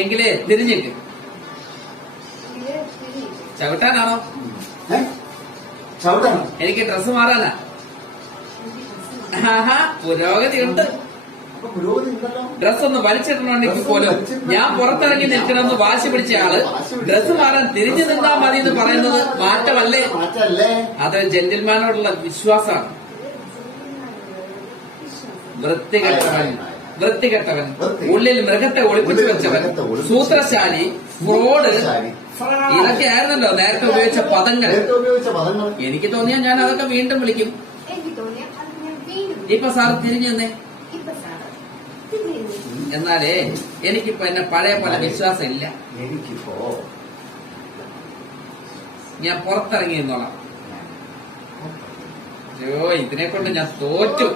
എങ്കിലേ തിരിഞ്ഞിട്ട് ചവിട്ടാനാണോ? എനിക്ക് ഡ്രസ്സ് മാറാനാ. പുരോഗതി ഉണ്ട്. ഡ്രസ് ഒന്ന് വലിച്ചിടണമെങ്കിൽ പോലും ഞാൻ പുറത്തിറങ്ങി നിൽക്കണമെന്ന് വാശി പിടിച്ച ആള് ഡ്രസ് മാറാൻ തിരിഞ്ഞു നിന്നാ മതി എന്ന് പറയുന്നത് മാറ്റമല്ലേ? അത് ജെന്റിൽമാനോടുള്ള വിശ്വാസമാണ്. വൃത്തികെട്ടവൻ, ഉള്ളിൽ മൃഗത്തെ ഒളിപ്പിച്ചു വെച്ചവൻ, സൂത്രശാലി, ഫ്രോഡ്, ഇതൊക്കെ ആയിരുന്നല്ലോ നേരത്തെ ഉപയോഗിച്ച പദങ്ങൾ. എനിക്ക് തോന്നിയാൽ ഞാൻ അതൊക്കെ വീണ്ടും വിളിക്കും. ഇപ്പൊ സാർ തിരിഞ്ഞു നിന്നേ. എന്നാലേ എനിക്കിപ്പോ എന്നെ പഴയ പോലെ വിശ്വാസം ഇല്ല. ഞാൻ പുറത്തിറങ്ങി എന്നോളാം. അയ്യോ, ഇതിനെ കൊണ്ട് ഞാൻ തോറ്റു.